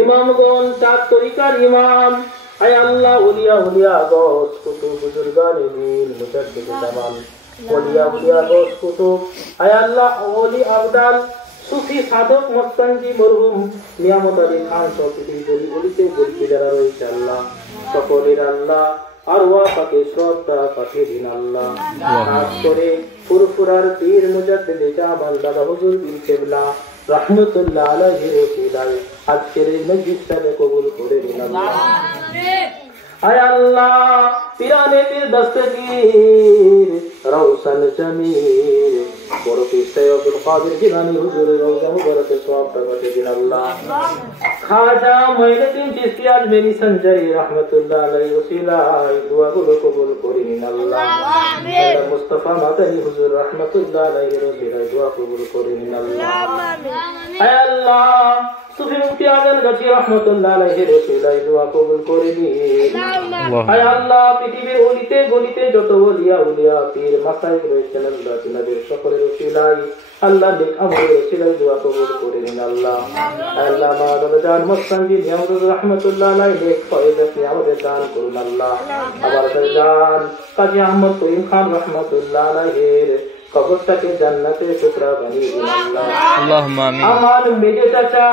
ইমামগণ, চার তরিকার ইমাম, আয় আল্লাহ, ওলিয়া উলিয়া গস কুতুব বুজুর্গান ইলম মুজাদ্দিদ জামান, ওলিয়া উলিয়া গস কুতুব, আয় আল্লাহ, ওলি আবদাল সুফি সাধক মস্তানজি মরহুম নিয়ামত আলী খান সফিদি বলি বলিতে বলিতে যারা রয়েছে আল্লাহ, সকলের আল্লাহ আর ওয়া পাকে শ্রদ্ধা পাঠিয়ে দিন আল্লাহ। খাস করে ফুরফুরার পীর মুজাদ্দিদ জামান দাদা হুজুর বিন কেবলা রাহমাতুল্লাহ আলাইহির ওসিলায় আজকের এই মজলিসটাকে কবুল করে নিন আল্লাহ। আয় আল্লাহ, পিরানে পীর দস্তগীর রওশন জমির বড় পীর সাহেব আব্দুল কাদের জিলানী হুজুরের রওজা মুবারকে সওয়াবটা পাঠিয়ে দিন আল্লাহ। খাজা মঈনুদ্দিন চিশতি আজমেরি সঞ্জয় রাহমাতুল্লাহ আলাইহি ওসিলায় দুআগুলো কবুল করে নিন আল্লাহ। আল্লাহ মুস্তাফা মাদানী হুজুর রাহমাতুল্লাহ আলাইহির ওসিলায় দোয়া কবুল করে নিন আল্লাহ। আয় আল্লাহ, সুফি মুফতি আজম গাজী রাহমাতুল্লাহ আলাইহির ওসিলায় দোয়া কবুল করে নিন। আয় আল্লাহ, পৃথিবীর অলিতে গলিতে যত ওলিয়া উলিয়া পীর মাসায়েখ রয়েছেন আল্লাহ, তিনাদের সকলের ওসিলায় আল্লাহ নেক আমলের ওসিলায় দোয়া কবুল করে নিন আল্লাহ। আল্লাহ মা দাদাজান মস্তানজি নিয়ামত রাহমাতুল্লাহ আলাইহি নেক ফয়েজত নিয়ামতের দান করুন আল্লাহ। আবার দাদাজান কাজী আহমদ করিম খান রাহমাতুল্লাহ আলাইহির কবরটাকে জান্নাতের টুকরা বানিয়ে দিন আল্লাহ। আল্লাহুম্মা আমিন। আমার মেজে চাচা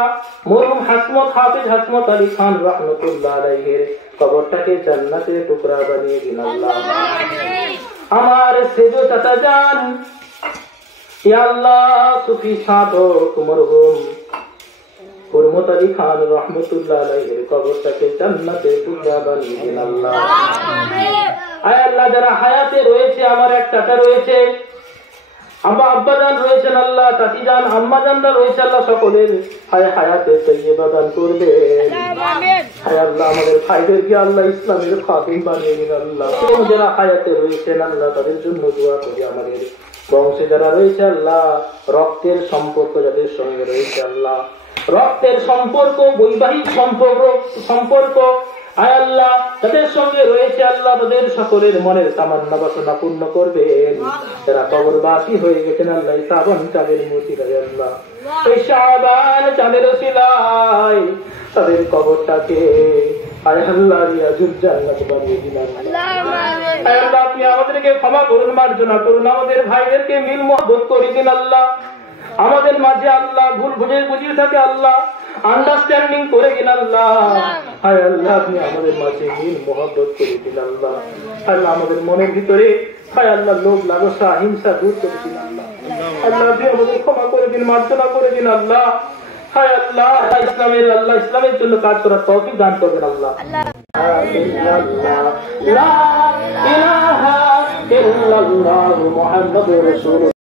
মরহুম হাসমত হাফেজ হাসমত আলী খান রাহমাতুল্লাহ আলাইহির কবরটাকে জান্নাতের টুকরা বানিয়ে দিন আল্লাহ। আমার সেজো চাচা জান ইয়া আল্লাহ, সুফি সাধক মরহুম হুরমত আলী খান রাহমাতুল্লাহ আলাইহির কবরটাকে জান্নাতের টুকরা বানিয়ে দিন আল্লাহ। আয় আল্লাহ, যারা হায়াতে রয়েছে, আমার এক চাচা রয়েছে, আমার আব্বাজান রয়েছেন আল্লাহ, চাচিজান আম্মাজানরা রয়েছে আল্লাহ, সকলের হায়াতে তৈয়বা দান করবেন। হায় আল্লাহ, আমাদের ভাইদেরকে আল্লাহ ইসলামের খাতিম বানিয়ে দিন আল্লাহ। যারা হায়াতে রয়েছেন আল্লাহ, তাদের জন্য দোয়া করি। আমাদের বংশে যারা রয়েছে আল্লাহ, রক্তের সম্পর্ক যাদের সঙ্গে রয়েছে আল্লাহ, রক্তের সম্পর্ক, বৈবাহিক সম্পর্ক আয় আল্লাহ তাদের সঙ্গে রয়েছে আল্লাহ, তাদের সকলের মনের তামান্না বাসনা পূর্ণ করবেন। যারা কবরবাসী হয়ে গেছেন আল্লাহ, শ্রাবণ চাঁদের মুসিলায় আল্লাহ, এই শাবান চাঁদের উসিলায় তাদের কবরটাকে আয় আল্লাহ রিয়াজুল জান্নাত বানিয়ে দিন আল্লাহ। আয় আল্লাহ, আপনি আমাদেরকে ক্ষমা করুন, মার্জনা করুন, আমাদের ভাইদেরকে মিল মহব্বত করে দিন আল্লাহ। আমাদের মাঝে আল্লাহ ভুল বুঝিয়ে থাকে আল্লাহ, আন্ডারস্ট্যান্ডিং করে দিন আল্লাহ। হায় আল্লাহ, আপনি আমাদের মাঝে মিল মহব্বত করে দিন আল্লাহ। আল্লাহ, আমাদের মনের ভিতরে হায় আল্লাহ লোভ লালসা হিংসা দূর করে দিন আল্লাহ। আল্লাহ, আপনি আমাদের ক্ষমা করে দিন, মার্জনা করে দিন আল্লাহ। হায় আল্লাহ, ইসলামের জন্য কাজ করার তৌফিক দান করবেন আল্লাহ। লা ইলাহা ইল্লাল্লাহু মুহাম্মাদুর রাসূলুল্লাহ।